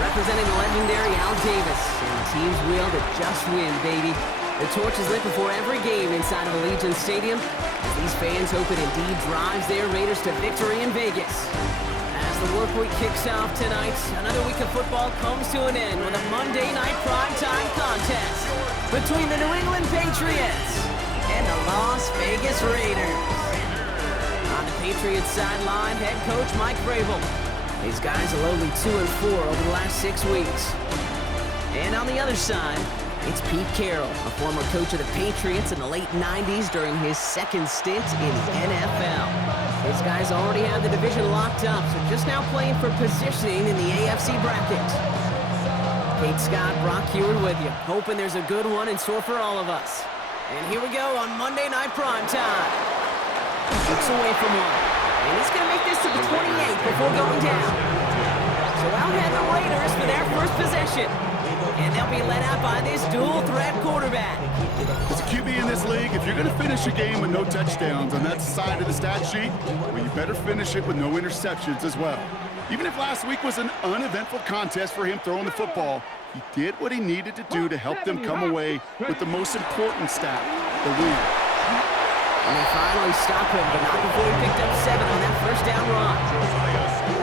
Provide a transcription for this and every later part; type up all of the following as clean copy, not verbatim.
Representing the legendary Al Davis and the team's will to just win, baby. The torch is lit before every game inside of Allegiant Stadium as these fans hope it indeed drives their Raiders to victory in Vegas. As the work week kicks off tonight, another week of football comes to an end with a Monday night primetime contest between the New England Patriots and the Las Vegas Raiders. On the Patriots sideline, head coach Mike Vrabel. These guys are lowly 2-4 over the last 6 weeks. And on the other side, it's Pete Carroll, a former coach of the Patriots in the late 90s during his second stint in the NFL. His guys already have the division locked up, so just now playing for positioning in the AFC bracket. Kate Scott, Brock Heward with you, hoping there's a good one in store for all of us. And here we go on Monday Night Primetime. 6 away from one. And he's going to make this to the 28th before going down. So out head the Raiders for their first possession. And they'll be led out by this dual-threat quarterback. As a QB in this league, if you're going to finish a game with no touchdowns on that side of the stat sheet, well, you better finish it with no interceptions as well. Even if last week was an uneventful contest for him throwing the football, he did what he needed to do to help them come away with the most important stat, the win. And they finally stop him, but not before he picked up 7 on that first down run.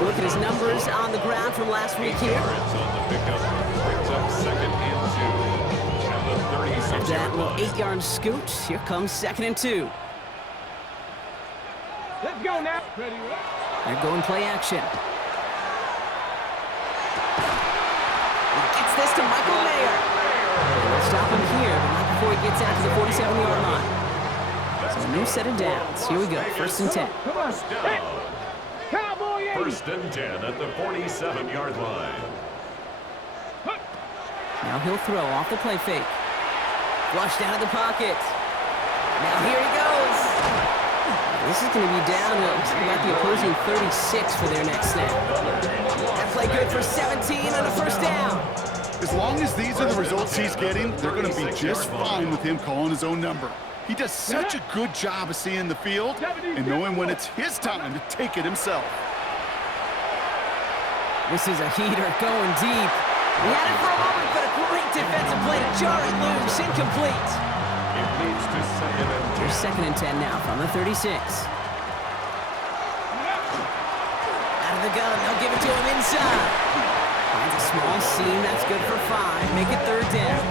Look at his numbers on the ground from last week here. After that little 8-yard scoot, here comes 2nd and 2. Let's go now. They're going play action. He gets this to Michael Mayer. And they'll stop him here, but not before he gets out to the 47-yard line. So a new set of downs. Here we go, 1st and 10. First and 10 at the 47-yard line. Now he'll throw off the play fake. Flushed out of the pocket. Now here he goes. This is going to be down to about the opposing 36 for their next snap. That play good for 17 and a first down. As long as these are the results he's getting, they're going to be just fine with him calling his own number. He does such a good job of seeing the field and knowing when it's his time to take it himself. This is a heater going deep. He had it for a moment, but a great defensive play to jar it loose. Incomplete. It leads to 2nd and 10. Here's 2nd and 10 now from the 36. Out of the gun, they'll give it to him inside. Finds a small seam, that's good for 5. Make it 3rd down.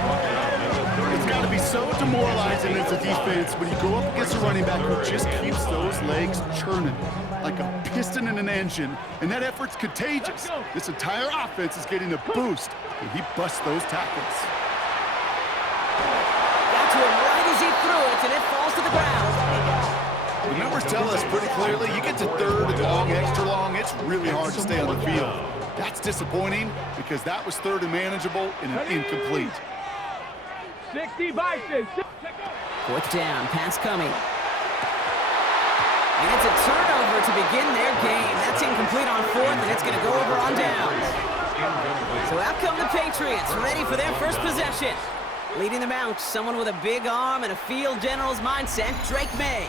It's got to be so demoralizing as a defense when you go up against a running back who just keeps those legs churning like a piston in an engine, and that effort's contagious. This entire offense is getting a boost when he busts those tackles. Got to him right as he threw it, and it falls to the ground. The numbers tell us pretty clearly, you get to 3rd and long, extra long, it's really hard to stay on the field. That's disappointing because that was 3rd and manageable and an incomplete. 60 Bison. 4th down, pass coming. And it's a turnover to begin their game. That's incomplete on 4th, and it's going to go over on downs. So out come the Patriots, ready for their first possession. Leading them out, someone with a big arm and a field general's mindset, Drake May.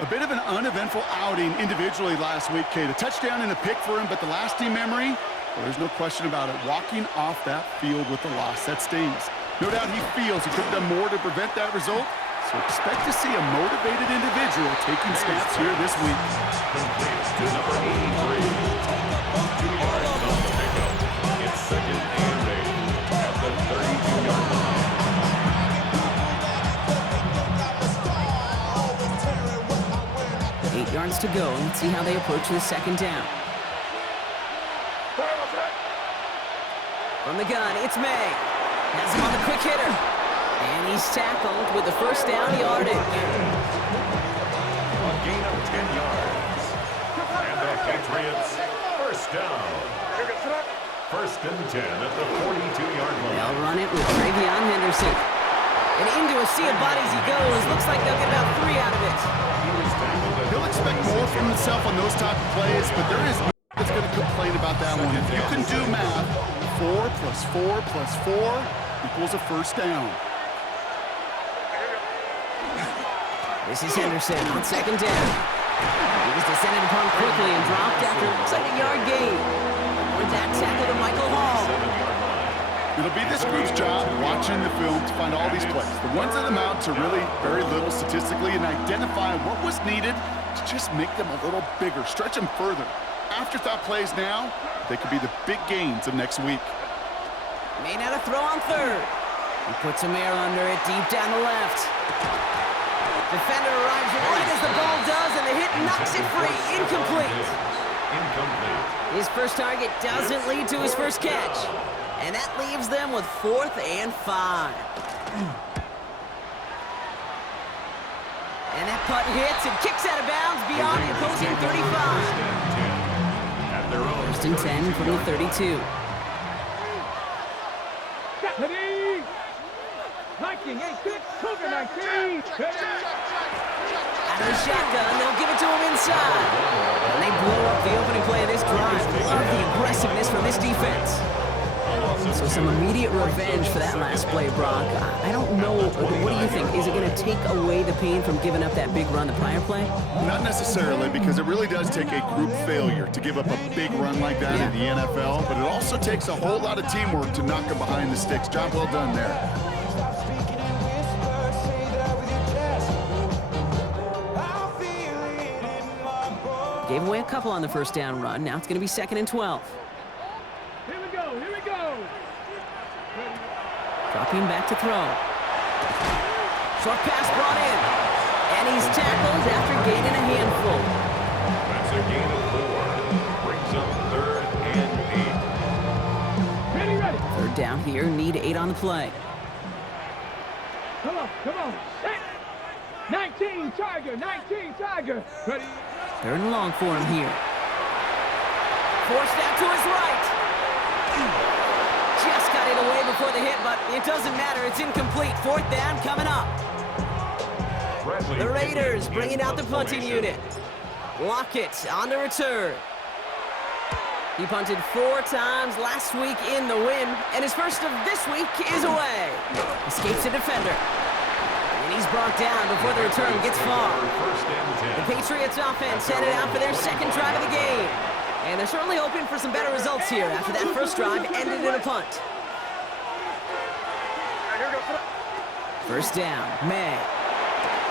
A bit of an uneventful outing individually last week, Kate. A touchdown and a pick for him, but the lasting memory, well, there's no question about it. Walking off that field with the loss, that stings. No doubt he feels he could have done more to prevent that result, so expect to see a motivated individual taking snaps here this week. To number 83. 2 yards on the pickup. It's 2nd and 8 at the 32-yard line. 8 yards to go. Let's see how they approach the 2nd down. From the gun, it's May. Has him on the quick hitter. And he's tackled with the first down yardage. A gain of 10 yards. And the Patriots, first down. 1st and 10 at the 42-yard line. They'll run it with Travion Henderson. And into a sea of bodies he goes. Looks like they'll get about 3 out of it. He'll expect more from himself on those type of plays, but there is no that's going to complain about that one. If you can do math, 4 + 4 + 4 equals a first down. This is Henderson on second down. He was descended upon quickly and dropped after it looks like a yard gain. With that tackle to Michael Hall. It'll be this group's job watching the film to find all these plays. The ones that amount to really very little statistically and identify what was needed to just make them a little bigger, stretch them further. Afterthought plays now, they could be the big gains of next week. May not have throw on third. He puts some air under it deep down the left. Defender arrives right as the ball does, and the hit knocks it free. Incomplete. His first target doesn't lead to his first catch. And that leaves them with 4th and 5. And that punt hits and kicks out of bounds beyond the opposing 35. First and 10 from the 32. Ready? 19, 8-6, Cougar 19. Out of the shotgun, they'll give it to him inside. And they blow up the opening play of this drive. Love the aggressiveness from this defense. So some immediate revenge for that last play, Brock. I don't know. What do you think? Is it going to take away the pain from giving up that big run the prior play? Not necessarily, because it really does take a group failure to give up a big run like that in the NFL, but it also takes a whole lot of teamwork to knock them behind the sticks. Job well done there. Gave away a couple on the first down run. Now it's going to be 2nd and 12. Here we go, here we go. Dropping back to throw. Short pass brought in. And he's tackled after gaining a handful. That's a gain of 4. Brings up 3rd and 8. Ready, ready. Third down here, need 8 on the play. Come on, come on. Hey. 19, Tiger, 19, Tiger. Ready. 3rd and long for him here. Forced out to his right. Just got it away before the hit, but it doesn't matter. It's incomplete. 4th down coming up. The Raiders bringing out the punting unit. Lockett on the return. He punted 4 times last week in the win, and his first of this week is away. Escapes a defender. And he's brought down before the return gets far. The Patriots offense headed out for their 2nd drive of the game. And they're certainly hoping for some better results here after that first drive ended in a punt. First down, May.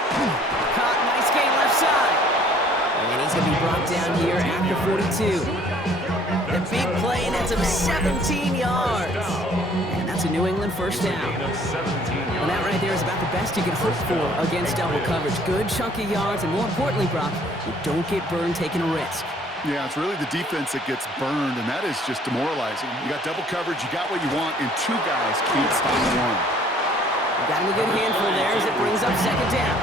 Caught, nice gain left side. And he's going to be brought down here after 42. The big play nets him 17 yards. And that's a New England first down. Well, that right there is about the best you can hope for against double coverage. Good chunky yards, and more importantly, Brock, you don't get burned taking a risk. Yeah, it's really the defense that gets burned, and that is just demoralizing. You got double coverage, you got what you want, and 2 guys can't stop one. Got him a good handful there as it brings up 2nd down.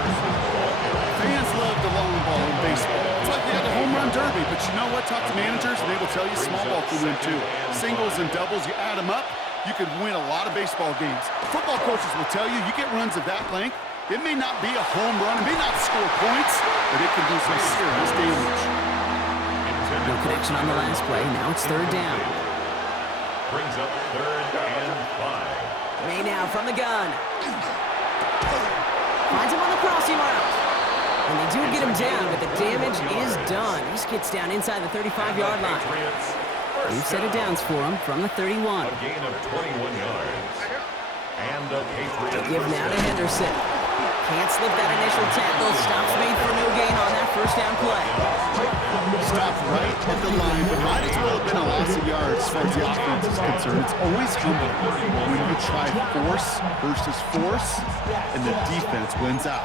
Fans love the long ball in baseball. It's like they had the home run derby, but you know what? Talk to managers, and they will tell you small ball can win too. Singles and doubles, you add them up, you could win a lot of baseball games. Football coaches will tell you, you get runs of that length, it may not be a home run, it may not score points, but it can do some serious damage. No connection on the last play. Now it's 3rd down. Brings up 3rd and 5. May now from the gun. Finds him on the crossing route. And they do get him down, but the damage is done. He gets down inside the 35-yard line. New set of downs for him from the 31. A gain of 21 yards. And the Patriots Give now to Henderson. Can't slip that initial tackle. Stops made for no gain on that first down play. Stopped right at the line, but might as well have been a loss of yards as far as the offense is concerned. It's always humbling when you try force versus force, and the defense wins out.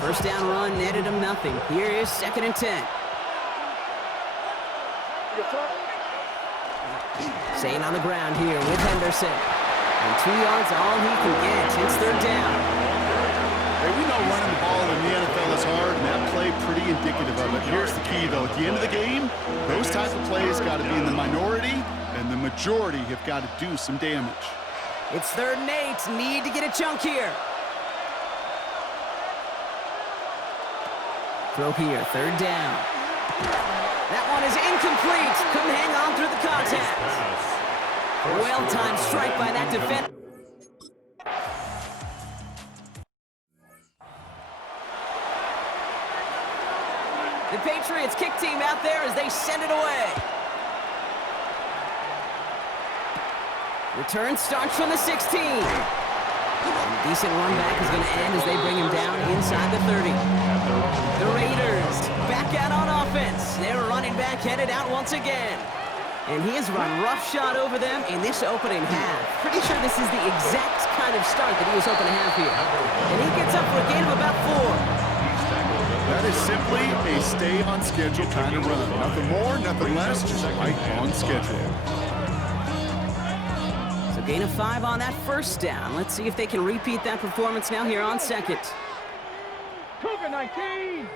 First down run netted him nothing. Here is 2nd and 10. Staying on the ground here with Henderson. And 2 yards all he can get. It's 3rd down. Hey, we know running the ball in the NFL is hard, and that play pretty indicative of it. Here's the key, though. At the end of the game, those type of plays got to be in the minority, and the majority have got to do some damage. It's 3rd and 8. Need to get a chunk here. Throw here, 3rd down. That one is incomplete. Couldn't hang on through the contact. Well-timed strike by that defender. Patriots kick team out there as they send it away. Return starts from the 16. A decent run back is going to end as they bring him down inside the 30. The Raiders back out on offense. Their running back headed out once again. And he has run roughshod over them in this opening half. Pretty sure this is the exact kind of start that he was hoping to have here. And he gets up for a gain of about 4. That is simply a stay on schedule kind of run. Nothing more, nothing less, just right on schedule. So gain of 5 on that first down. Let's see if they can repeat that performance now here on second. Cougar 19.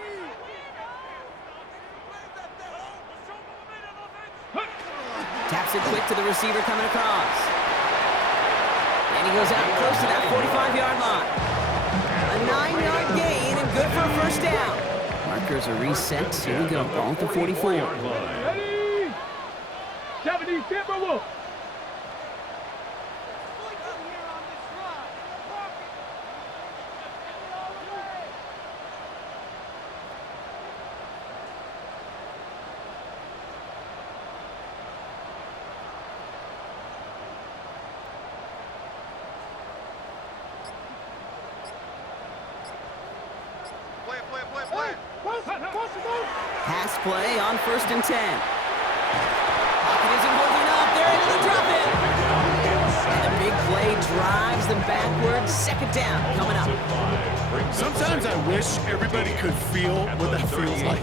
Taps it quick to the receiver coming across. And he goes out close to that 45-yard line. A 9-yard gain and good for a first down. Markers are reset. Here we go. Ball at the 44. Ready? 70 Timberwolves. Pass play on 1st and 10. Pocket isn't holding up. They're able to drop it. And a big play drives them backwards. Second down coming up. Sometimes I wish everybody could feel what that feels like.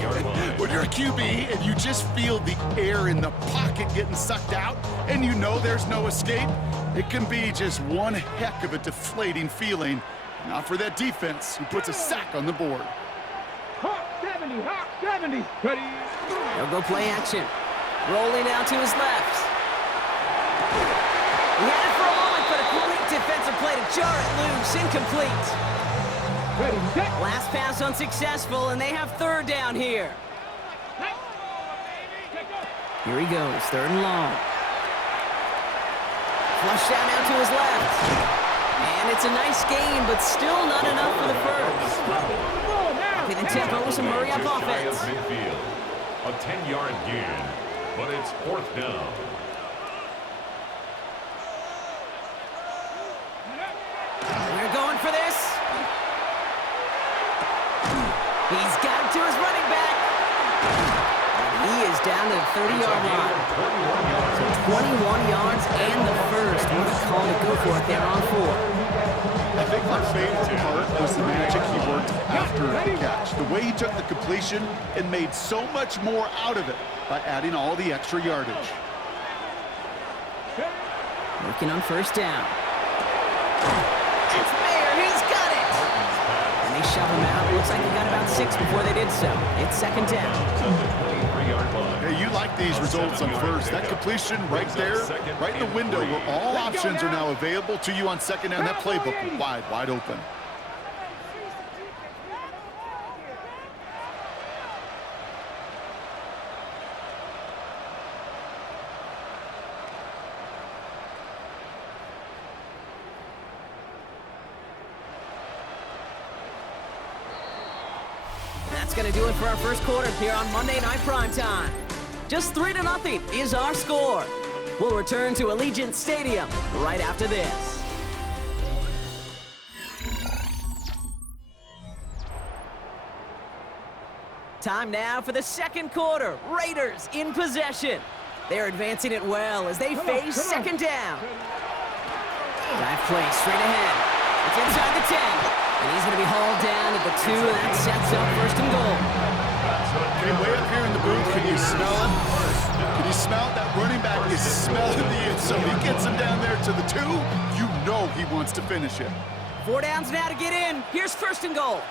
When you're a QB and you just feel the air in the pocket getting sucked out and you know there's no escape, it can be just one heck of a deflating feeling. Not for that defense who puts a sack on the board. Hawk 70, Hawk 70. Ready? They'll go play action. Rolling out to his left. He had it for a moment, but a great defensive play to jar it loose. Incomplete. Ready, set. Last pass unsuccessful, and they have 3rd down here. Here he goes, 3rd and long. Flush down now to his left. And it's a nice gain, but still not enough for the first. Upping the tempo with some hurry-up offense. Midfield. A 10-yard gain, but it's 4th down. They're going for this. He's got it to his running back. And he is down to the 30-yard line. So 21 yards and the first. What a call to go for it there on 4. I think my favorite part was the magic he worked after the catch. The way he took the completion and made so much more out of it by adding all the extra yardage. Working on 1st down. It's Mayer. He's got it. And they shove him out. Looks like he got about 6 before they did so. It's 2nd down. Hey, you like these results on first. That completion right there, right in the window where all options are now available to you on 2nd down. That playbook wide open. That's going to do it for our first quarter here on Monday Night Primetime. Just 3-0 is our score. We'll return to Allegiant Stadium right after this. Time now for the second quarter. Raiders in possession. They're advancing it well as they face 2nd down. Dive play straight ahead. It's inside the 10. And he's going to be hauled down at the 2, and that sets up 1st and goal. Okay, way up here in the booth, can you smell it? Can you smell it? That running back is smelling the end, so he gets him down there to the 2. You know he wants to finish it. 4 downs now to get in. Here's 1st and goal.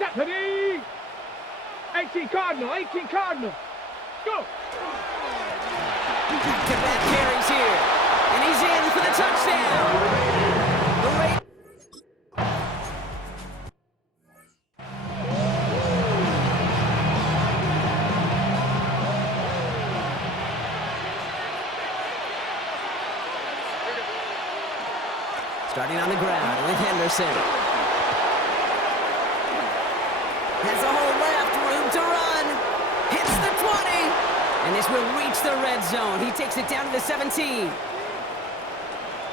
Deputy. 18 Cardinal, 18 Cardinal. Go. Back-to-back carries here. And he's in for the touchdown. The Raiders. Starting on the ground with Henderson. Has a hole left, room to run. As we'll reach the red zone, he takes it down to the 17.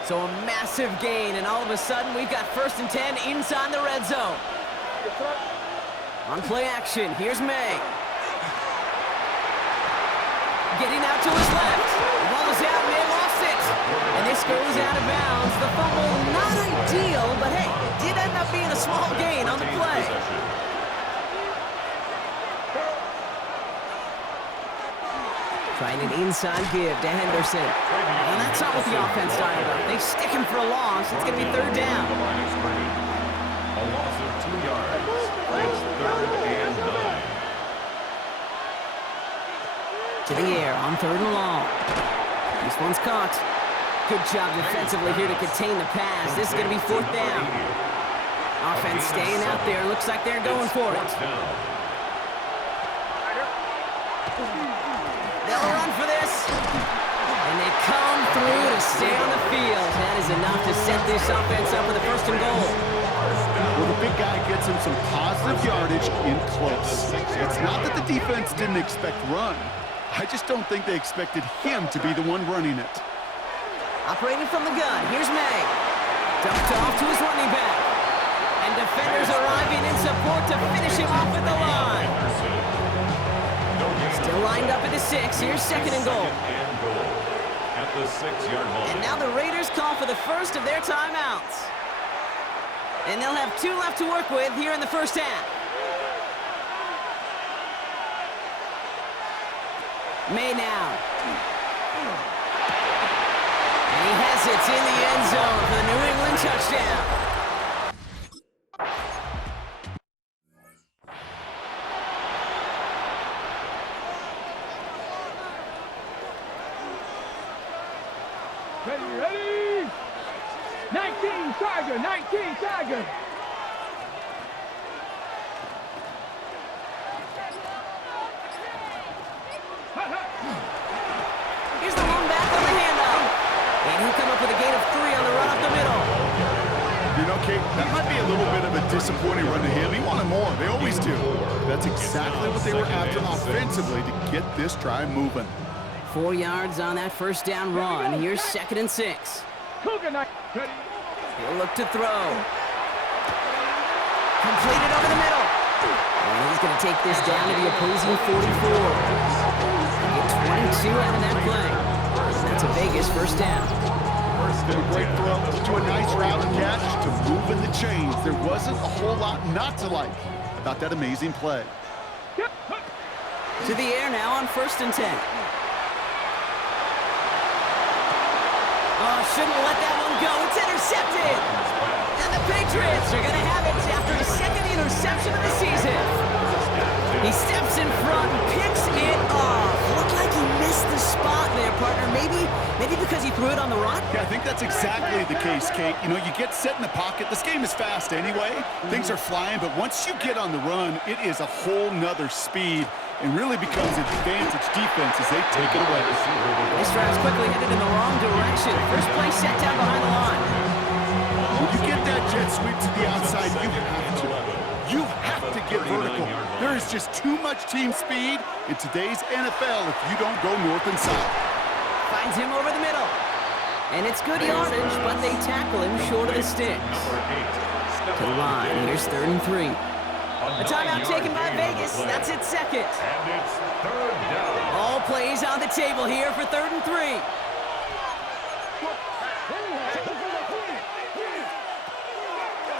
So a massive gain, and all of a sudden, we've got 1st and 10 inside the red zone. On play action, here's May. Getting out to his left. The ball is out, May lost it. And this goes out of bounds. The fumble, not ideal, but hey, it did end up being a small gain on the play. Trying an inside give to Henderson. And that's not what the offense dialed up. They stick him for a loss. It's going to be 3rd down. A loss of 2 yards. It's 3rd and 9. To the air on 3rd and long. This one's caught. Good job defensively here to contain the pass. This is going to be 4th down. Offense staying out there. Looks like they're going for it. They'll run for this. And they come through to stay on the field. That is enough to set this offense up with a 1st and goal. Well, the big guy gets him some positive yardage in close. It's not that the defense didn't expect run. I just don't think they expected him to be the one running it. Operating from the gun, here's May. Dumped off to his running back. And defenders arriving in support to finish him off at the line. Still lined up at the 6. Here's 2nd and goal. At the 6-yard line. And now the Raiders call for the first of their timeouts. And they'll have 2 left to work with here in the 1st half. May now. And he has it in the end zone for the New England touchdown. Ready? 19 Tiger, 19 Tiger. Here's the one back on the handoff. And he'll come up with a gain of 3 on the run up the middle. You know, Kate, that might be a little bit of a disappointing run to him. He wanted more. They always do. That's exactly what they were after offensively to get this drive moving. 4 yards on that 1st down run. Here's 2nd and 6. He'll look to throw. Completed over the middle. And he's going to take this down to the opposing 44. Get 22 out of that play. That's a Vegas 1st down. A great throw to a nice route and catch to move in the chains. There wasn't a whole lot not to like about that amazing play. To the air now on 1st and 10. Oh, shouldn't let that one go. It's intercepted. And the Patriots are going to have it after the 2nd interception of the season. He steps in front and picks it off. Looked like he missed the spot there, partner. Maybe because he threw it on the run? Yeah, I think that's exactly the case, Kate. You know, you get set in the pocket. This game is fast anyway. Things are flying, but once you get on the run, it is a whole nother speed and really becomes an advantage defense as they take it away. This drive's quickly headed in the wrong direction. First play set down behind the line. When you get that jet sweep to the outside, you have to. You have to get vertical. There is just too much team speed in today's NFL if you don't go north and south. Finds him over the middle. And it's good yardage, but they tackle him short of the sticks. To the line, here's 3rd and 3. A timeout taken by Vegas. That's its 2nd. And it's 3rd down. All plays on the table here for 3rd and 3.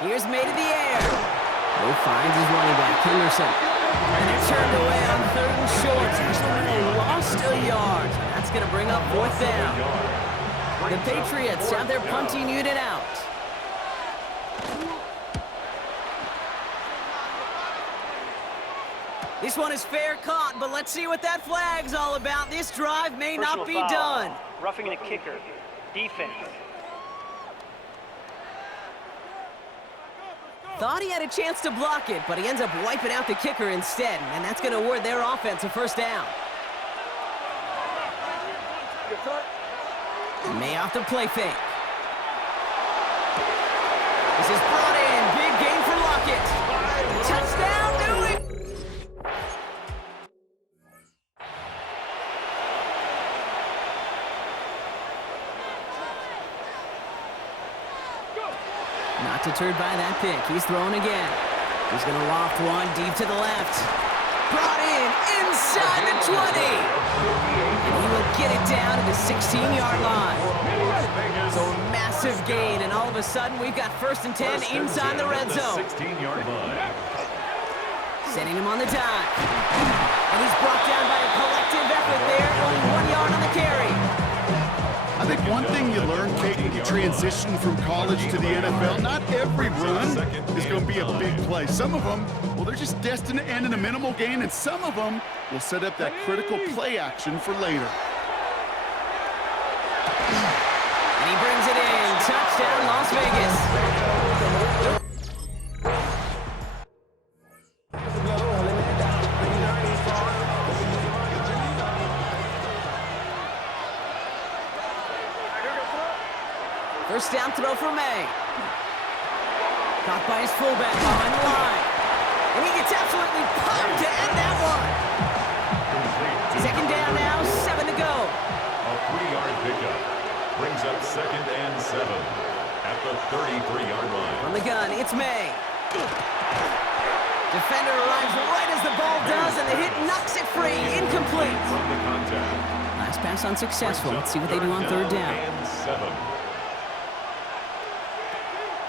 Here's May to the air. He finds his running back, Henderson. And they're turned away on 3rd and short. Actually, lost a yard. That's going to bring up 4th down. The Patriots have their punting unit out. This one is fair caught, but let's see what that flag's all about. This drive may not be done. Roughing the kicker. Defense. Thought he had a chance to block it, but he ends up wiping out the kicker instead, and that's going to award their offense a 1st down. May off the play fake. This is brought in. Big gain for Lockett. Touchdown, New England. Not deterred by that pick. He's throwing again. He's going to loft one deep to the left. Brought in inside the 20. And he will get it down to the 16-yard line. So a massive gain, and all of a sudden we've got 1st and 10 inside the red zone. 16-yard line. Sending him on the dive. And he's brought down by a collective effort there. Only 1 yard on the carry. I think one thing you learn, Kate, when you transition from college to the NFL, not every run is going to be a big play. Some of them, well, they're just destined to end in a minimal gain, and some of them will set up that critical play action for later. And he brings it in. Touchdown, Las Vegas. First down throw for May. Caught by his fullback behind the line. And he gets absolutely pumped to end that one. Second down now, 7 to go. A 3-yard pickup brings up 2nd and 7 at the 33-yard line. From the gun, it's May. Defender arrives right as the ball does, and the hit knocks it free. Incomplete. From the contact. Last pass unsuccessful. Let's see what they do on 3rd down. And 7.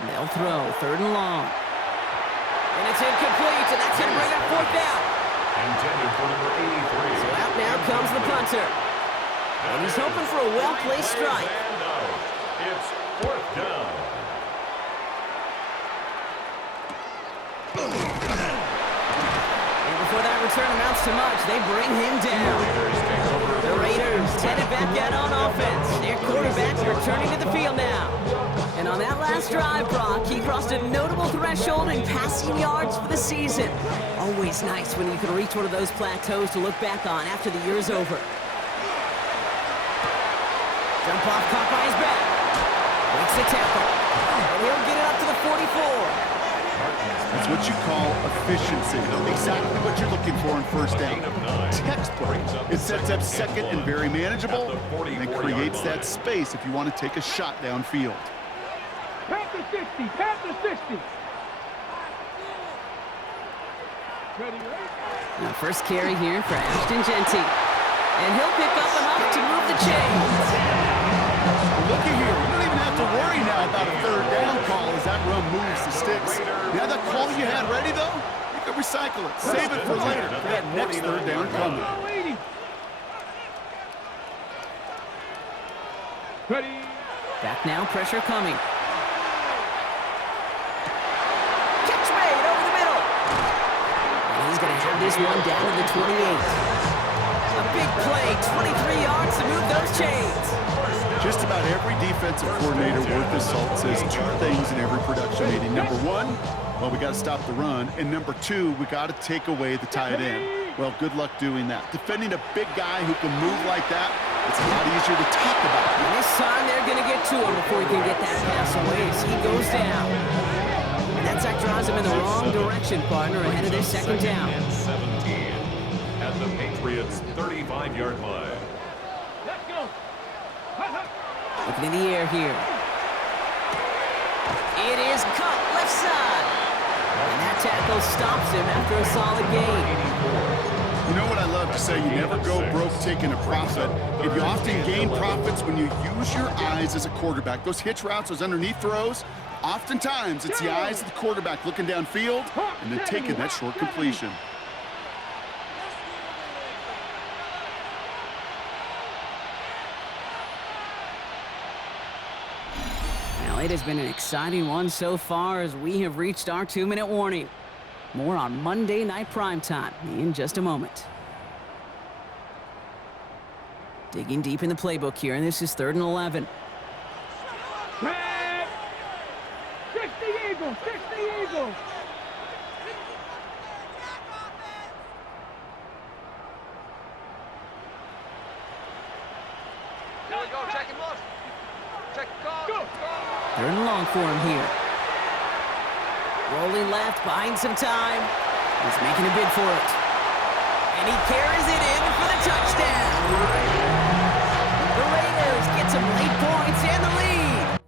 They'll throw, 3rd and long. And it's incomplete, and that's going to bring up 4th down. Intended for number 83. So out now comes the punter. And he's hoping for a well-placed strike. And out. It's 4th down. And before that return amounts to much, they bring him down. The Raiders headed back out on offense. Their quarterback's returning to the field now. And on that last drive, Brock, he crossed a notable threshold in passing yards for the season. Always nice when you can reach one of those plateaus to look back on after the year's over. Jump off, caught by his back. Breaks the tackle. And he'll get it up to the 44. That's what you call efficiency. Exactly what you're looking for in 1st down. Textbook. It sets up 2nd and very manageable, and it creates that space if you want to take a shot downfield. Panther 60, Panther 60. Ready, right? Now first carry here for Ashton Genty. And he'll pick up enough to move the chains. Looky here. You don't even have to worry now about a 3rd down call as that run moves the sticks. You have that call you had ready, though? You can recycle it. Save it for later for that next 3rd down coming. Ready. Back now, pressure coming. Catch made over the middle. And he's going to have this one down to the 28. A big play, 23 yards to move those chains. Just about every defensive coordinator worth his salt says 2 things in every production meeting. Number 1, well, we got to stop the run. And number 2, we got to take away the tight end. Well, good luck doing that. Defending a big guy who can move like that, it's a lot easier to talk about. And this time they're going to get to him before he can get that pass away as he goes down. And that sack drives him in the wrong direction, partner, ahead of their 2nd down. And 17 at the Patriots' 35-yard line. Let's go. Looking in the air here. It is cut left side. And that tackle stops him after a solid gain. You know what I love to say? You never go broke taking a profit. And you often gain profits when you use your eyes as a quarterback. Those hitch routes, those underneath throws, oftentimes it's the eyes of the quarterback looking downfield and then taking that short completion. It has been an exciting one so far as we have reached our 2-minute warning. More on Monday Night Primetime in just a moment. Digging deep in the playbook here, and this is 3rd and 11. Back. 60 Eagles, 60 Eagles. There we go, check him off. Check the call. Go. 3rd and long for him here. Rolling left, buying some time. He's making a bid for it. And he carries it in for the touchdown. The Raiders get some late points and the lead.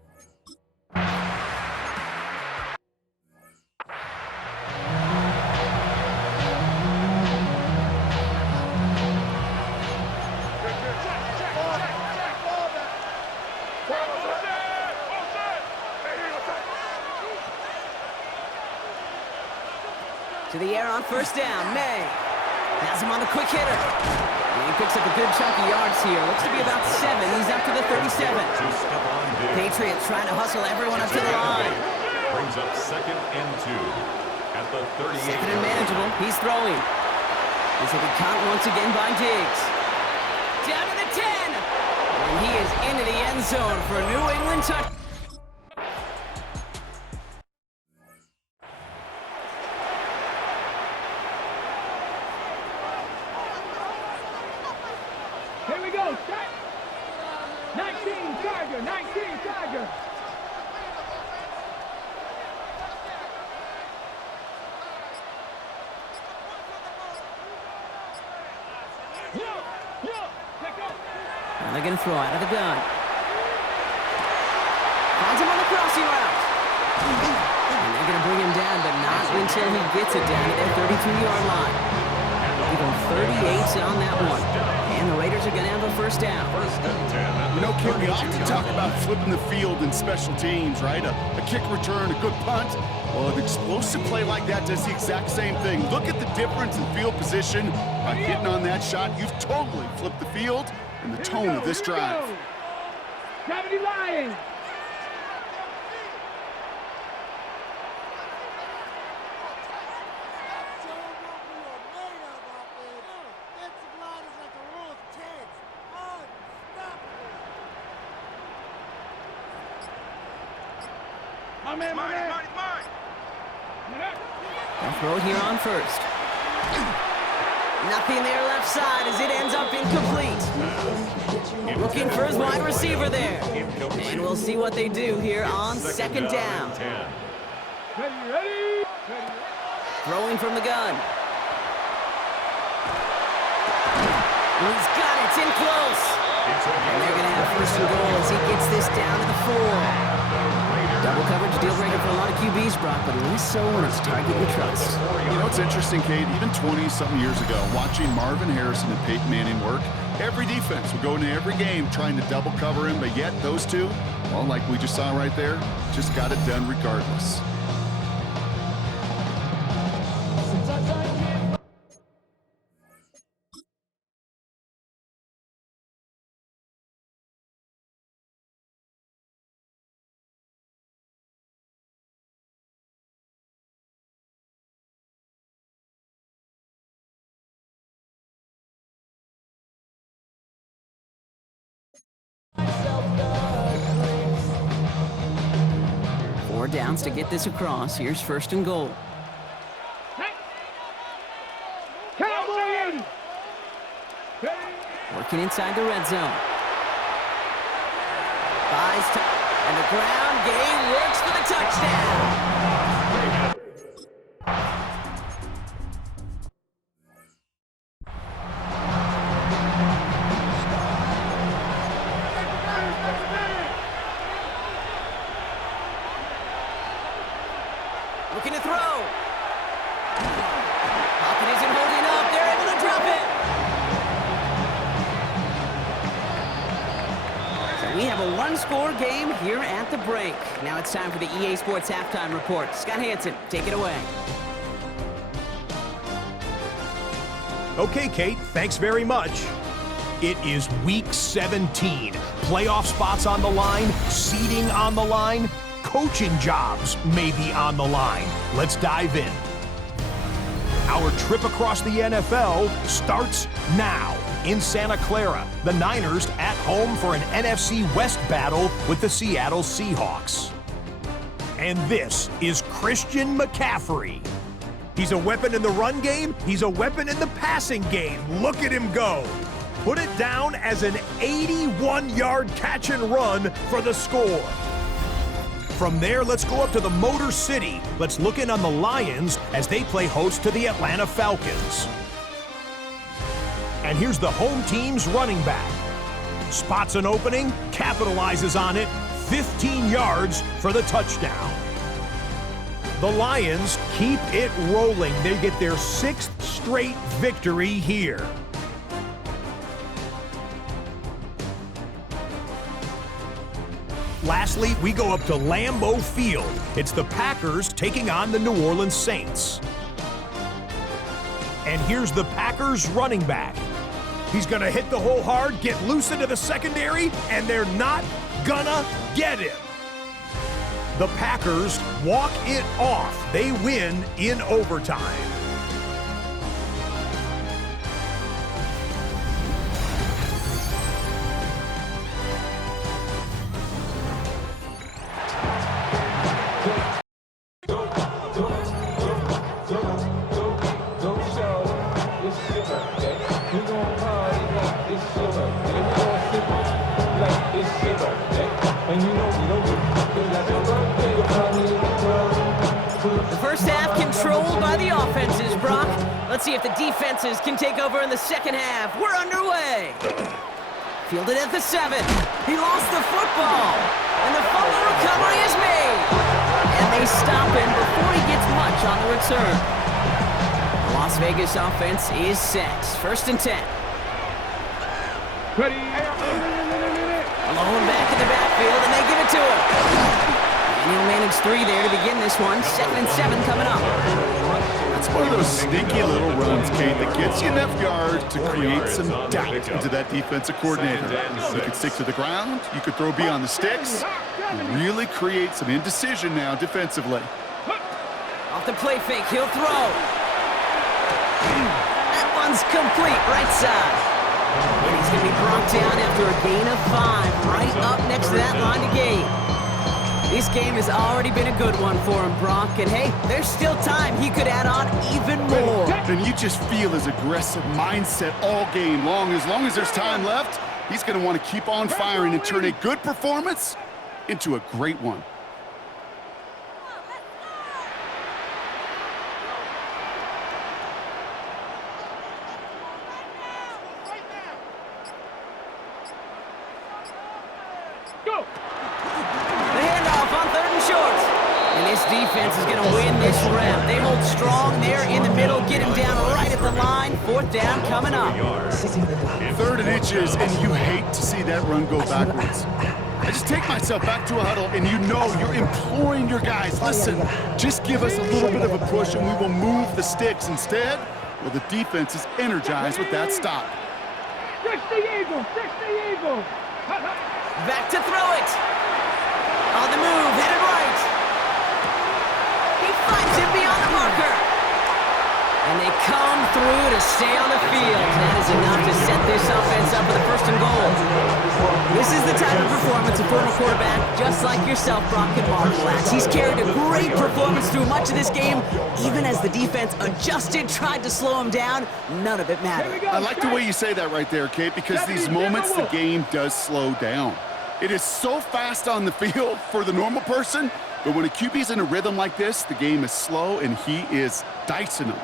To the air on first down, May. Has him on the quick hitter. And he picks up a good chunk of yards here. Looks to be about 7. He's up to the 37. Patriots trying to hustle everyone up to the line. Brings up 2nd and 2 at the 38. Second and manageable. He's throwing. This will be caught once again by Diggs. Down to the 10. And he is into the end zone for a New England touchdown. Here we go, set. 19 Tiger, 19 Tiger. And they're going to throw out of the gun. Finds him on the crossing route. And they're going to bring him down, but not until he gets it down to their 32-yard line. Even 38 on that one. And the Raiders are going to have a first down. You know, Kid, we often talk about flipping the field in special teams, right? A kick return, a good punt. Well, an explosive play like that does the exact same thing. Look at the difference in field position. By hitting on that shot, you've totally flipped the field and the tone of this drive. Gravity Lions. They'll throw it here on first. Nothing there left side as it ends up incomplete. Looking for his wide receiver there. And we'll see what they do here on second down. Ready. Throwing from the gun. He's got it. It's in close. And they're going to have first and goal as he gets this down to the 4. Double coverage deal breaker for a lot of QBs, Brock, but less so when it's target you trust. You know, it's interesting, Kate, even 20-something years ago, watching Marvin Harrison and Peyton Manning work, every defense would go into every game trying to double cover him, but yet those two, well, like we just saw right there, just got it done regardless. Four downs to get this across. Here's first and goal. Cowboys. Working inside the red zone. Buys time. And the ground game works for the touchdown. Looking to throw. Pocket isn't holding up. They're able to drop it. So we have a one-score game here at the break. Now it's time for the EA Sports Halftime Report. Scott Hansen, take it away. Okay, Kate, thanks very much. It is Week 17. Playoff spots on the line, seeding on the line, coaching jobs may be on the line. Let's dive in. Our trip across the NFL starts now. In Santa Clara, the Niners at home for an NFC West battle with the Seattle Seahawks. And this is Christian McCaffrey. He's a weapon in the run game. He's a weapon in the passing game. Look at him go. Put it down as an 81-yard catch and run for the score. From there, let's go up to the Motor City. Let's look in on the Lions as they play host to the Atlanta Falcons. And here's the home team's running back. Spots an opening, capitalizes on it, 15 yards for the touchdown. The Lions keep it rolling. They get their 6th straight victory here. Lastly, we go up to Lambeau Field. It's the Packers taking on the New Orleans Saints. And here's the Packers running back. He's going to hit the hole hard, get loose into the secondary, and they're not gonna get him. The Packers walk it off. They win in overtime. The first half controlled by the offenses, Brock. Let's see if the defenses can take over in the second half. We're underway. Fielded at the 7. He lost the football. And the fumble recovery is made. And they stop him before he gets much on the return. The Las Vegas offense is set. 1st and 10. Ready. Alone back in the backfield, and they give it to him. And he'll manage 3 there to begin this one. 2nd and 7 coming up. That's one of those sneaky little runs, Kate, that gets you enough yards to create some doubt into that defensive coordinator. You could stick to the ground, you could throw beyond the sticks, really create some indecision now defensively. Off the play fake, he'll throw. That one's complete, right side. And he's going to be brought down after a gain of 5, right up next to that line of gain. This game has already been a good one for him, Brock. And hey, there's still time he could add on even more. And you just feel his aggressive mindset all game long. As long as there's time left, he's going to want to keep on firing and turn a good performance into a great one. Defense is going to win this round. They hold strong there in the middle, get him down right at the line. 4th down coming up. 3rd and inches, and you hate to see that run go backwards. I just take myself back to a huddle, and you know you're imploring your guys, listen, just give us a little bit of a push, and we will move the sticks. Instead, well, the defense is energized with that stop. 60 Eagle, 60 Eagle. Back to throw it. On the move, headed right. Finds him beyond the marker. And they come through to stay on the field. That is enough to set this offense up for the 1st and goal. This is the type of performance a former quarterback, just like yourself, Brock, can marvel at. He's carried a great performance through much of this game. Even as the defense adjusted, tried to slow him down, none of it mattered. I like the way you say that right there, Kate, because these moments the game does slow down. It is so fast on the field for the normal person, but when a QB's in a rhythm like this, the game is slow, and he is dicing them.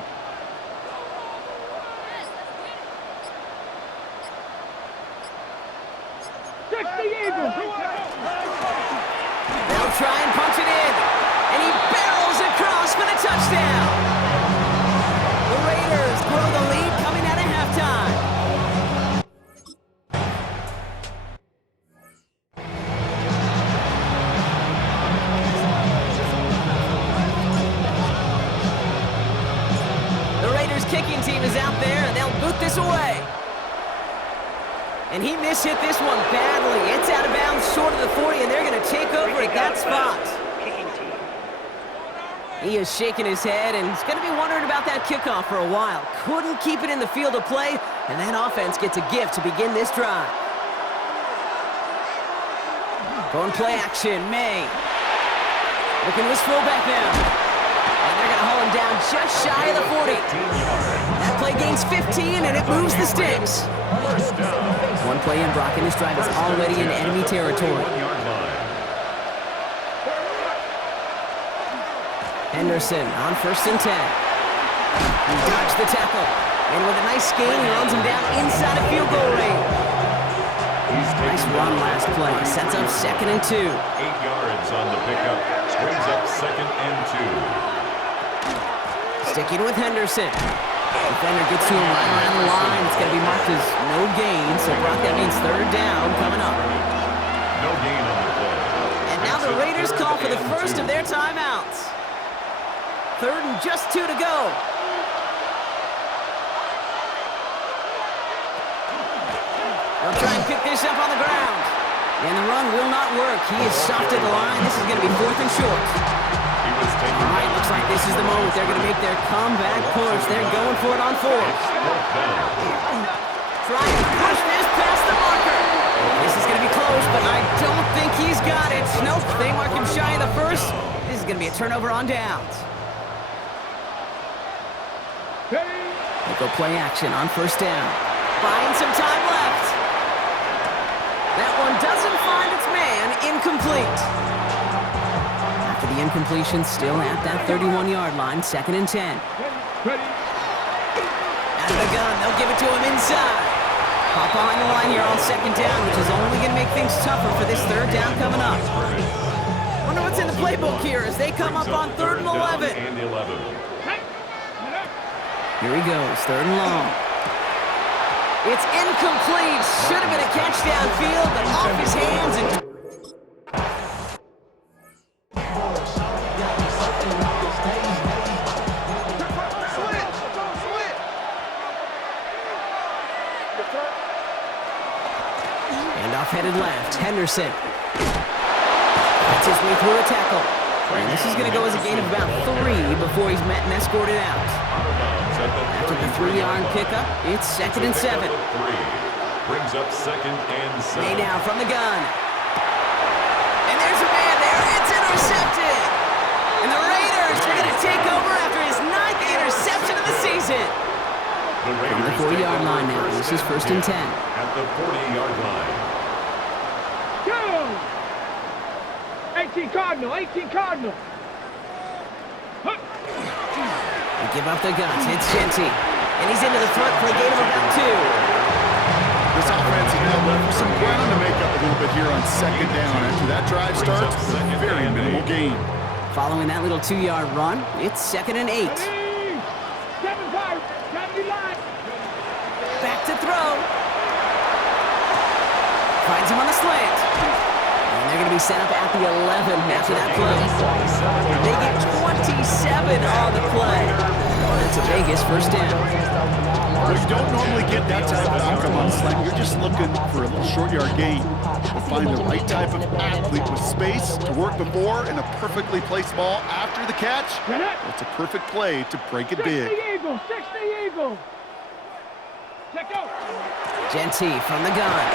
They'll try and punch it in, and he barrels across for the touchdown. The Raiders grow the lead coming out of halftime. Kicking team is out there, and they'll boot this away. And he mishit this one badly. It's out of bounds short of the 40, and they're going to take over at that spot. He is shaking his head, and he's going to be wondering about that kickoff for a while. Couldn't keep it in the field of play, and that offense gets a gift to begin this drive. Going play action, May. Looking to his fullback now. And they're going to haul him down just shy of the 40. That play gains 15, and it moves the sticks. One play in, Brock, and this drive is already in enemy territory. Henderson on 1st and 10. He dodged the tackle. And with a nice gain, he runs him down inside of field goal range. Nice run last play. Sets up 2nd and 2. 8 yards on the pickup. Brings up 2nd and 2. Sticking with Henderson. Defender gets to him right around the line. It's going to be marked as no gain. So, Brock, that means 3rd down coming up. No gain on the play. And now the Raiders call for the first of their timeouts. 3rd and just 2 to go. this up on the ground. And the run will not work. He is stopped at the line. This is going to be 4th and short. All right, looks like this is the moment. They're going to make their comeback push. They're going for it on 4th. Trying to push this past the marker. This is going to be close, but I don't think he's got it. Nope, they mark him shy of the first. This is going to be a turnover on downs. They go play action on 1st down. Buying some time left. That one doesn't find its man. Incomplete. After the incompletion, still at that 31-yard line, 2nd and 10. Out of the gun, they'll give it to him inside. Hop behind the line here on 2nd down, which is only going to make things tougher for this 3rd down coming up. Wonder what's in the playbook here as they come up on 3rd and 11. Here he goes, 3rd and long. It's incomplete. Should have been a catch downfield, but off his hands and... Handoff headed left. Henderson. That's his way through a tackle. And this is going to go as a gain of about 3 before he's met and escorted out. After the 3-yard pickup, it's 2nd and 7. Brings up 2nd and 7. Way down from the gun. And there's a man there. It's intercepted. And the Raiders are going to take over after his 9th interception of the season. From the 40-yard line now. This is 1st and 10. At the 40-yard line. Go! 18 Cardinal, 18 Cardinal. They give up the guns. It's Genty. And he's into the front for a gain of about 2. This offense is now left with some ground to make up a little bit here on 2nd down. After that drive starts, very minimal gain. Following that little 2-yard run, it's 2nd and 8. 75, 70 line. Back to throw. Finds him on the slant. And they're going to be set up at the 11 after that play. They get 27 on the play. That's a Vegas 1st down. Well, you don't normally get that type of outcome on slant. You're just looking for a little short-yard gain. But find the right type of athlete with space to work before and a perfectly placed ball after the catch. It's a perfect play to break it big. 60 Eagle, 60 Eagle. Check out. Genty from the gun.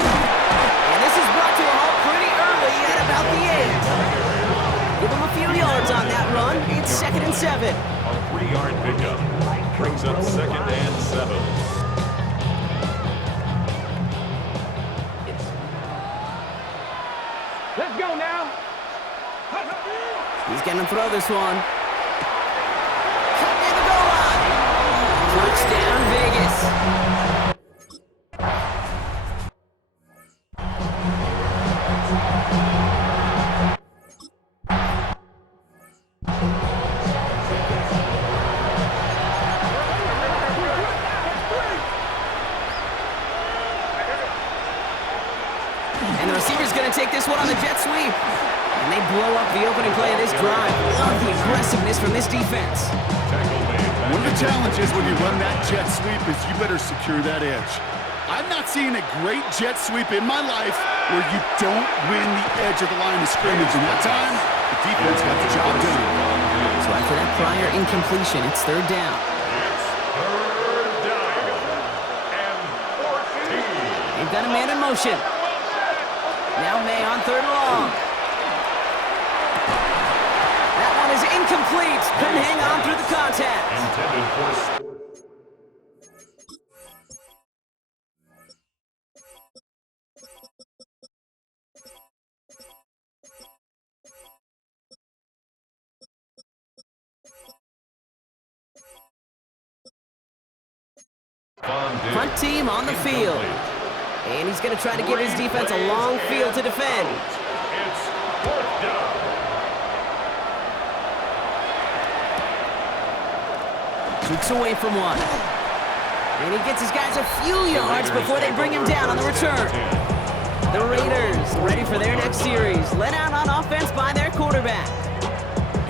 And this is brought to a halt pretty early at about the 8. Give him a few yards on that run. It's 2nd and 7. A 3-yard pickup. Brings up 2nd and 7. Let's go now. He's going to throw this one. Cut near the goal line. Touchdown, Vegas. And the receiver's going to take this one on the jet sweep. And they blow up the opening play of this drive. Love the aggressiveness from this defense. One of the challenges when you run that jet sweep is you better secure that edge. I'm not seeing a great jet sweep in my life where you don't win the edge of the line of scrimmage. And that time, the defense got the job done. So after that prior incompletion, it's 3rd down. It's 3rd down and 14. They've got a man in motion. Now May on 3rd and long. That one is incomplete. Couldn't hang on through the contact. Intended for... Front team on the field. And he's going to try to give his defense a long field to defend. It's 4th down. Keeps away from one. And he gets his guys a few yards before they bring him down on the return. The Raiders ready for their next series. Led out on offense by their quarterback.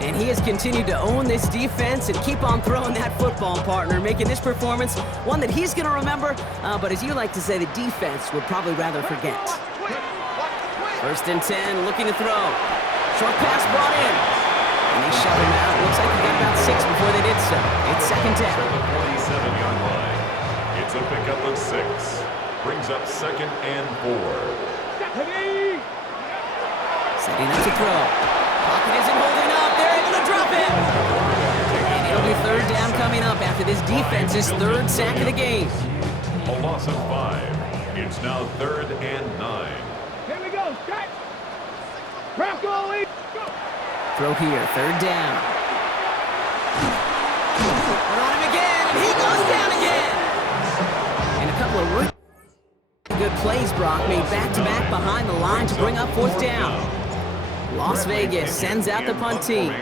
And he has continued to own this defense and keep on throwing that football, partner, making this performance one that he's going to remember, but as you like to say, the defense would probably rather forget. 1st and 10, looking to throw. Short pass brought in. And they shove him out. Looks like he got about 6 before they did so. It's 2nd down. From the 47-yard line, it's a pickup of 6. Brings up 2nd and 4. Setting up to throw. Pocket isn't holding up. They're able to drop him. And it'll be 3rd down coming up after this defense's 3rd sack of the game. A loss of 5. It's now 3rd and 9. Here we go, strike. Bronco lead. Go. Throw here, 3rd down. We're on him again, and he goes down again. And a couple of really good plays, Brock, made back-to-back behind the line to bring up 4th down. Las Vegas sends out the punt team.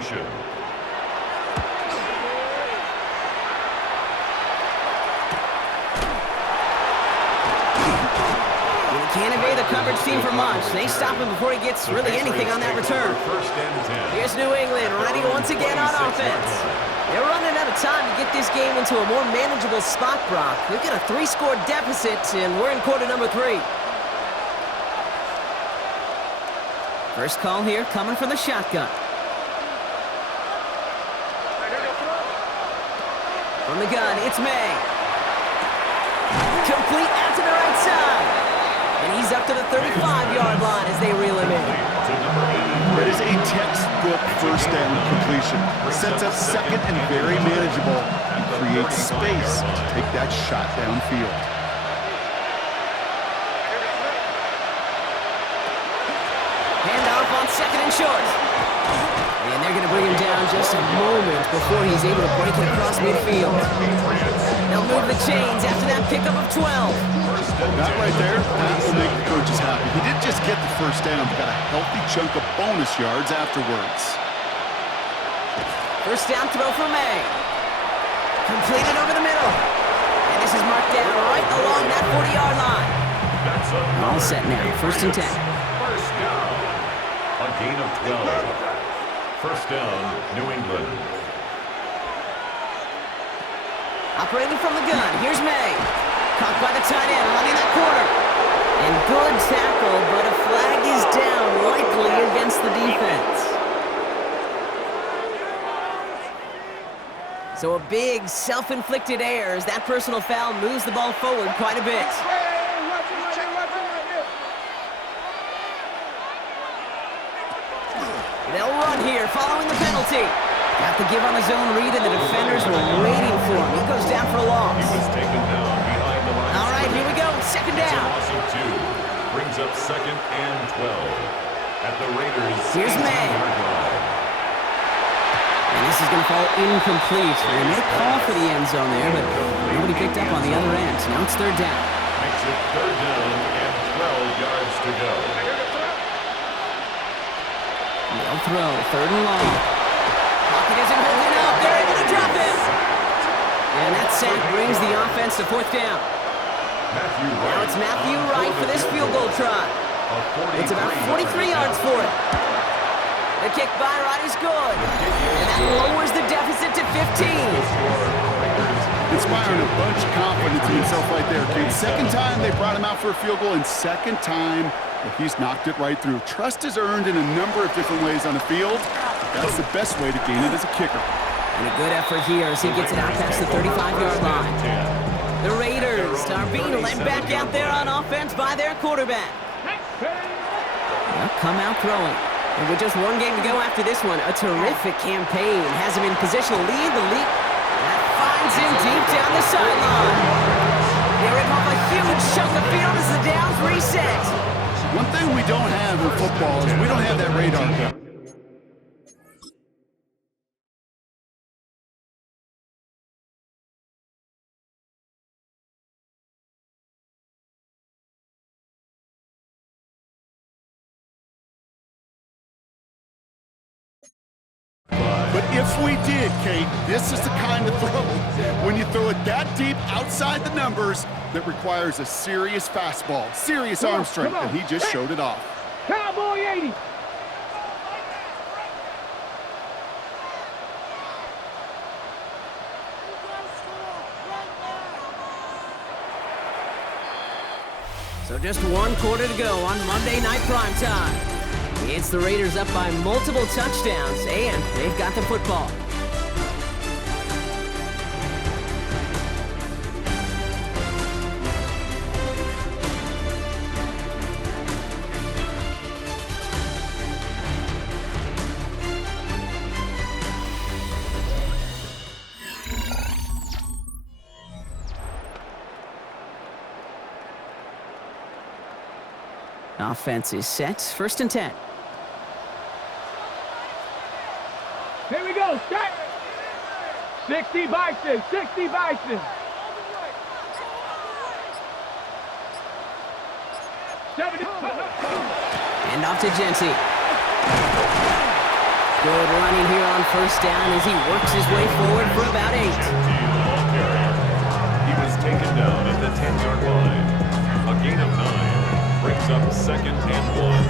Can't evade the coverage team for much. They stop him before he gets really anything on that return. Here's New England ready once again on offense. They're running out of time to get this game into a more manageable spot, Brock. They've got a 3-score deficit, and we're in quarter number 3. First call here coming from the shotgun. From the gun, it's May. Complete out to the right side. And he's up to the 35-yard line as they reel him in. That is a textbook 1st down completion. Sets up 2nd and very manageable and creates space to take that shot downfield. Handoff on 2nd and short. And they're going to bring him down just a moment before he's able to break it across midfield. They'll move the chains after that pickup of 12. That right there, that will make the coaches happy. He didn't just get the 1st down, but got a healthy chunk of bonus yards afterwards. 1st down throw for May. Completed over the middle. And this is marked down right along that 40-yard line. All set now, 1st and 10. 1st down. A gain of 12. 1st down, New England. Operating from the gun, here's May. Caught by the tight end, running that corner. And good tackle, but a flag is down, likely against the defense. So a big self-inflicted error as that personal foul moves the ball forward quite a bit. They'll run here following the penalty. Got the give on the zone read, and the defenders were waiting for him. He goes down for a loss. He was taken down behind the line. All right, here we go. 2nd down. It's a loss of 2. Brings up 2nd and 12. At the Raiders. Here's May. And this is going to fall incomplete. They made a call for the end zone there, but nobody picked up on the other end. Now it's 3rd down. Makes it 3rd down and 12 yards to go. They'll throw, 3rd and long. Pocket isn't holding up. They're able to drop him. And that sack brings the offense to 4th down. Now it's Matthew Wright for this field goal try. It's about 43 yards for it. The kick by Wright is good. And that lowers the deficit to 15. Inspiring a bunch of confidence in himself right there, kid. 2nd time they brought him out for a field goal, and 2nd time he's knocked it right through. Trust is earned in a number of different ways on the field. That's the best way to gain it as a kicker. And a good effort here as he gets it out past the 35-yard line. The Raiders are being led back out there on offense by their quarterback. They'll come out throwing. And with just one game to go after this one, a terrific campaign has him in position to lead the league. That finds him deep down the sideline. They rip off a huge chunk of field as the downs reset. One thing we don't have in football is we don't have that radar gun. But if we did, Kate, this is the kind of throw, when you throw it that deep outside the numbers, that requires a serious fastball, serious arm strength, and he just showed it off. Cowboy 80. So just one quarter to go on Monday Night Primetime. It's the Raiders up by multiple touchdowns, and they've got the football. Offense is set. 1st and 10. Here we go. Start. 60 Bison. 60 Bison. 70. And off to Genty. Good running here on 1st down as he works his way forward for about 8. He was taken down at the 10-yard line. A gain of 9. Brings up 2nd and 1.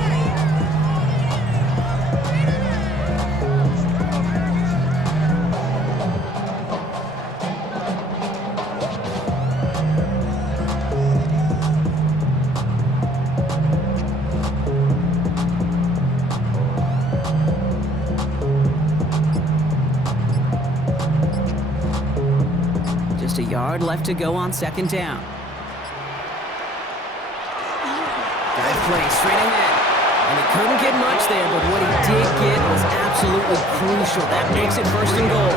Just a yard left to go on 2nd down. Play straight ahead. And he couldn't get much there, but what he did get was absolutely crucial. That makes it 1st and goal.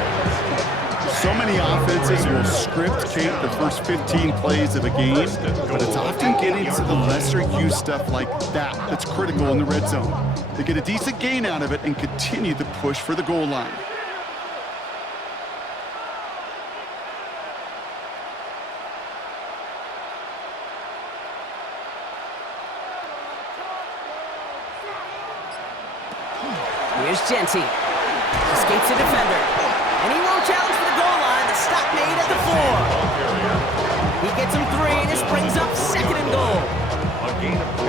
So many offenses will script Kate the first 15 plays of a game, but it's often getting to the lesser used stuff like that that's critical in the red zone. They get a decent gain out of it and continue the push for the goal line. Here's Genty. Escapes the defender. And he won't challenge for the goal line. The stop made at the 4. He gets him 3, and this brings up 2nd and goal.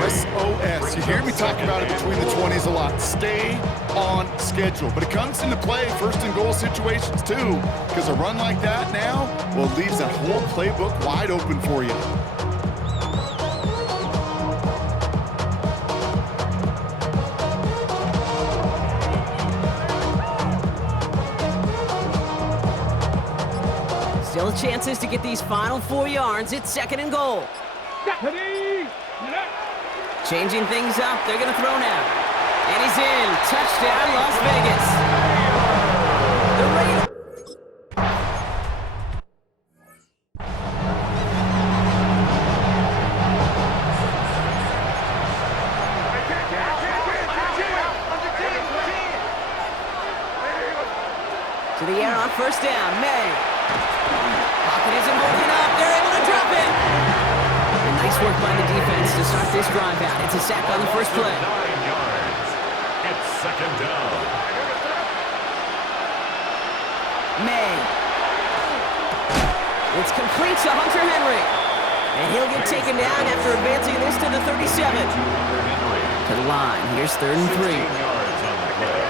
SOS. You hear me talk about it between the 20s a lot. Stay on schedule. But it comes into play 1st and goal situations too, because a run like that now, well, leaves that whole playbook wide open for you. Still chances to get these final 4 yards. It's 2nd and goal. Changing things up. They're going to throw now. And he's in. Touchdown, Las Vegas. The Raiders. To the air on 1st down. May. Pocket isn't holding up. They're able to drop it. And nice work by the defense to start this drive out. It's a sack on the first play. 9 yards. It's 2nd down. May. It's complete to Hunter Henry. And he'll get taken down after advancing this to the 37. To the line. Here's 3rd and 3. 16 yards on the play.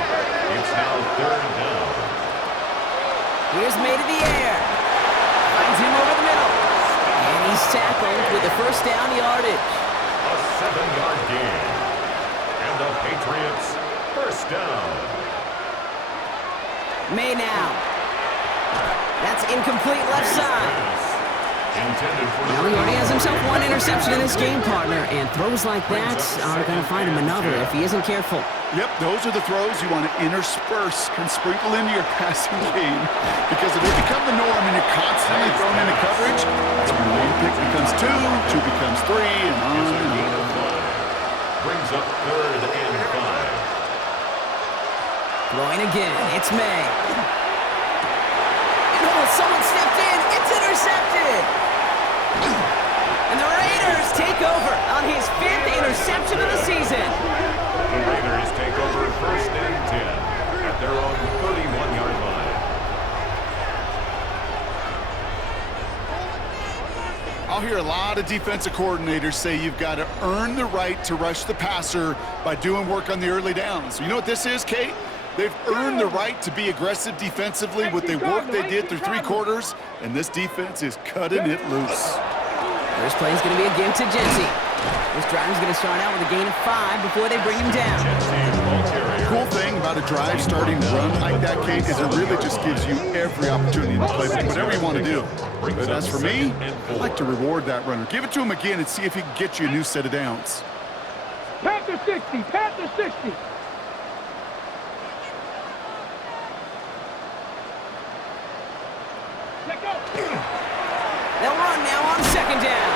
It's now 3rd down. Here's May to the air. Finds him over the middle. And he's tackled with the 1st down yardage. A 7-yard gain. And the Patriots 1st down. May now. That's incomplete left side. Intended for Now he already has himself 1 interception in this game, partner. And throws like that are going to find him another if he isn't careful. Yep, those are the throws you want to intersperse and sprinkle into your passing game. Because if they become the norm and you're constantly thrown into coverage, that's when 1 pick becomes 2, 2 becomes 3, and on and on. brings up 3rd and 5. Throwing again, it's May. And oh, someone stepped in, it's intercepted! And the Raiders take over on his 5th interception of the season. The Raiders take over 1st and 10 at their own 31-yard line. I'll hear a lot of defensive coordinators say you've got to earn the right to rush the passer by doing work on the early downs. You know what this is, Kate? They've earned the right to be aggressive defensively with the work they did through 3 quarters, and this defense is cutting it loose. First play is going to be a give to Genty. This drive is going to start out with a gain of 5 before they bring him down. Cool thing about a drive starting run like that, Kate, is it really just gives you every opportunity to play with whatever you want to do. But as for me, I like to reward that runner. Give it to him again and see if he can get you a new set of downs. Panther 60, Panther 60. They'll run now on second down.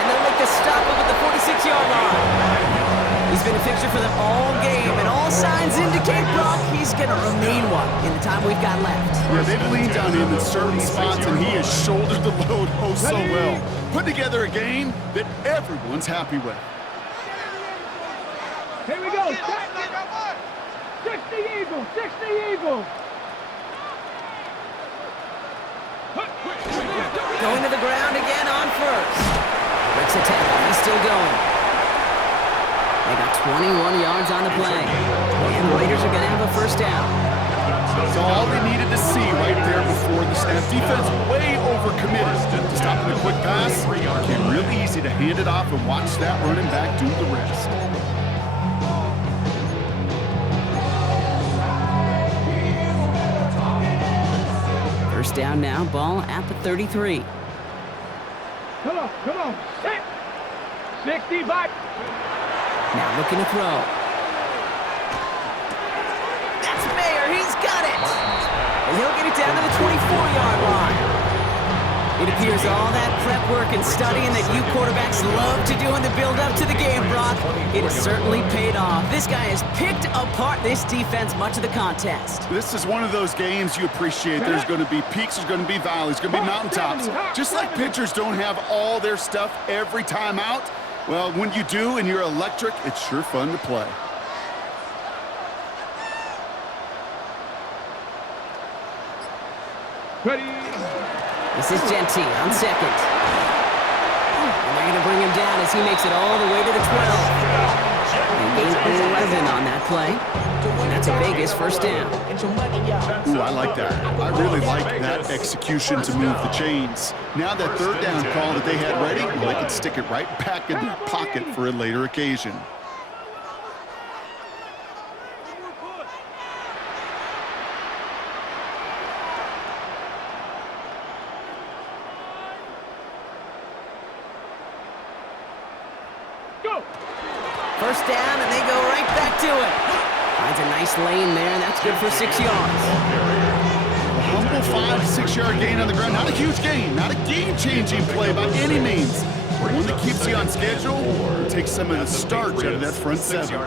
And they'll make the stop up at the 46-yard line. He's been a fixture for them all game, and all signs indicate, Brock, he's going to remain one in the time we've got left. Yeah, they've leaned on him in certain spots, and he has shouldered the load oh so well. Put together a game that everyone's happy with. Here we go. 60 Eagles, 60 Eagles. Going to the ground again on first. Breaks a tackle. He's still going. They got 21 yards on the play. And the Raiders are going to have a first down. So all they needed to see right there before the snap. Defense way overcommitted to stop the quick pass. It became really easy to hand it off and watch that running back do the rest. First down now, ball at the 33. Come on. 60 back. Now looking to throw. That's Mayer, he's got it! And he'll get it down to the 24-yard line. It appears all that prep work and studying that you quarterbacks love to do in the build-up to the game, Brock, it has certainly paid off. This guy has picked apart this defense much of the contest. This is one of those games you appreciate. There's going to be peaks, there's going to be valleys, there's going to be mountaintops. Just like pitchers don't have all their stuff every time out, well, when you do and you're electric, it's sure fun to play. Ready. This is Genty on second. And they're going to bring him down as he makes it all the way to the 12. And gain 11 on that play. And that's a Vegas first down. Ooh, I like that. I really like that execution to move the chains. Now that third down call that they had ready, well, they can stick it right back in their pocket for a later occasion. First down, and they go right back to it. Finds a nice lane there, and that's good for 6 yards. A humble 5 to 6 yard gain on the ground. Not a huge gain, not a game-changing play by any means. But one that keeps you on schedule and takes some of the starch out of that front seven.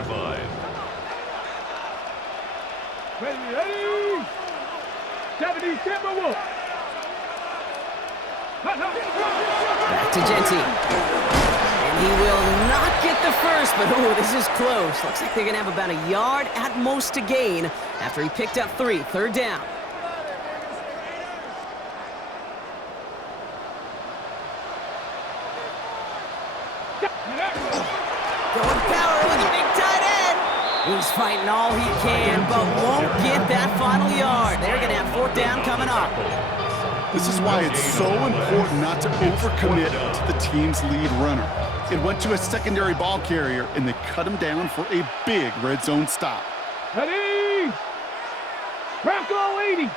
Ready. 70 Timberwolves. Back to Genty. He will not get the first, but this is close. Looks like they're going to have about a yard at most to gain after he picked up 3. Third down. Going power with a big tight end. He's fighting all he can, but won't get that final yard. They're going to have 4th down coming up. This is why it's so important not to overcommit to the team's lead runner. It went to a secondary ball carrier, and they cut him down for a big red zone stop. Ready. Bronco 80.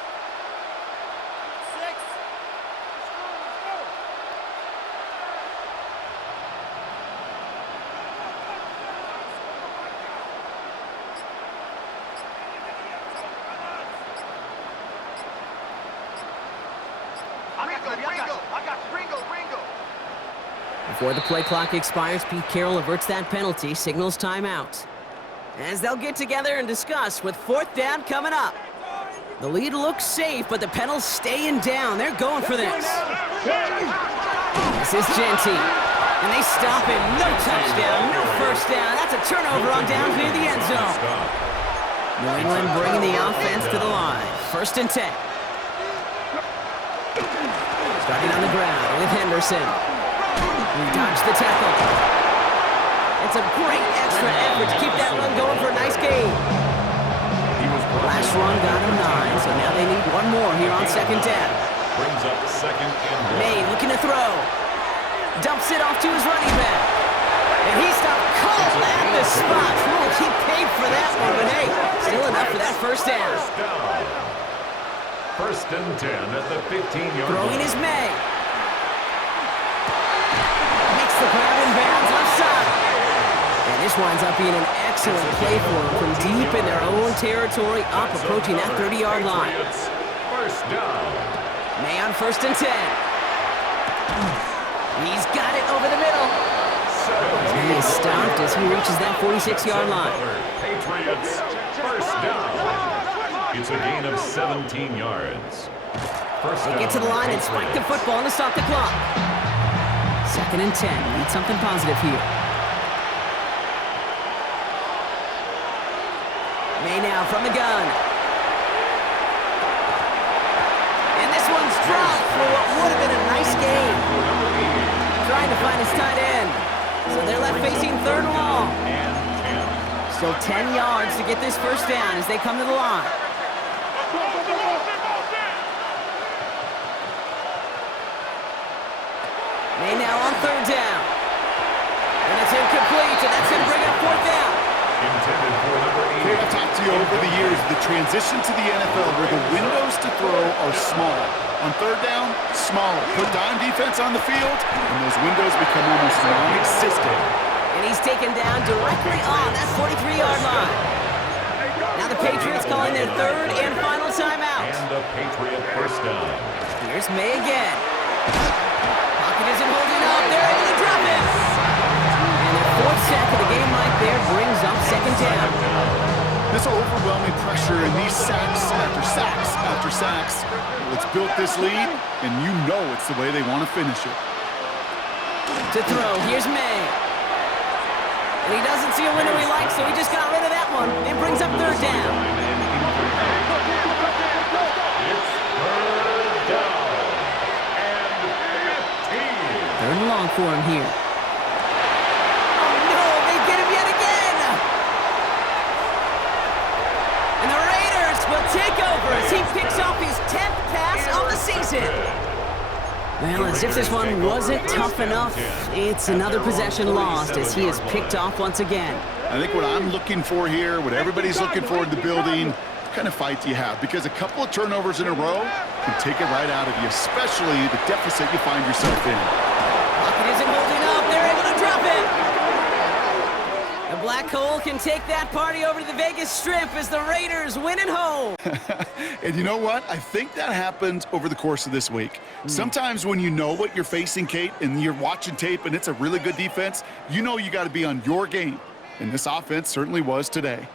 Before the play clock expires, Pete Carroll averts that penalty, signals timeout. As they'll get together and discuss with 4th down coming up. The lead looks safe, but the Penals staying down. They're going for this. This is Genty. And they stop him. No touchdown, no first down. That's a turnover on downs near the end zone. New England bringing the offense to the line. 1st and 10. Starting on the ground with Henderson. He dodged the tackle. It's a great extra effort to keep that run going for a nice gain. Last run got him 9, so now they need one more here on 2nd down. Brings up 2nd and 1. May looking to throw. Dumps it off to his running back. And he stopped cold at the spot. Ooh, he paid for that one, but hey, still enough for that first down. First and 10 at the 15-yard line. Throwing is May. Makes the grab in bounds left side. And this winds up being an excellent play for them from deep in their own territory, up approaching that 30-yard line. First down. May on first and 10. He's got it over the middle. And he is stopped as he reaches that 46-yard line. Patriots, first down. It's a gain of 17 yards. First They down. get to the line and spike the football to stop the clock. Second and 10. Need something positive here. May now from the gun. And this one's dropped for what would have been a nice game. Trying to find his tight end. So they're left facing third and long. Still 10 yards to get this first down as they come to the line. May now on third down. And it's incomplete, and that's going to bring up fourth down. Intended for number 8. Okay, I've talked to you over the years, the transition to the NFL where the windows to throw are small. On third down, smaller. Put dime defense on the field, and those windows become almost non-existent. And he's taken down directly on that 43-yard line. Now the Patriots calling their third and final timeout. And a Patriot first down. Here's May again. Pocket isn't holding up. They're able to drop it. And their fourth sack of the game right there brings up second down. This overwhelming pressure and these sacks after sacks after sacks, it's built this lead, and you know it's the way they want to finish it. To throw, here's May. And he doesn't see a window he likes, so he just got rid of that one. And brings up third down. It's third down. And 15. Third and long for him here. Oh no, they get him yet again! And the Raiders will take over as he picks off his 10th pass of the season. Well, as if this one wasn't tough enough, it's another possession lost as he is picked off once again. I think what I'm looking for here, what everybody's looking for in the building, what kind of fight do you have? Because a couple of turnovers in a row can take it right out of you, especially the deficit you find yourself in. Pocket isn't holding up. They're able to drop it. The Black Hole can take that party over to the Vegas Strip as the Raiders win at home. And you know what? I think that happens over the course of this week. Sometimes when you know what you're facing, Kate, and you're watching tape and it's a really good defense, you know you got to be on your game. And this offense certainly was today.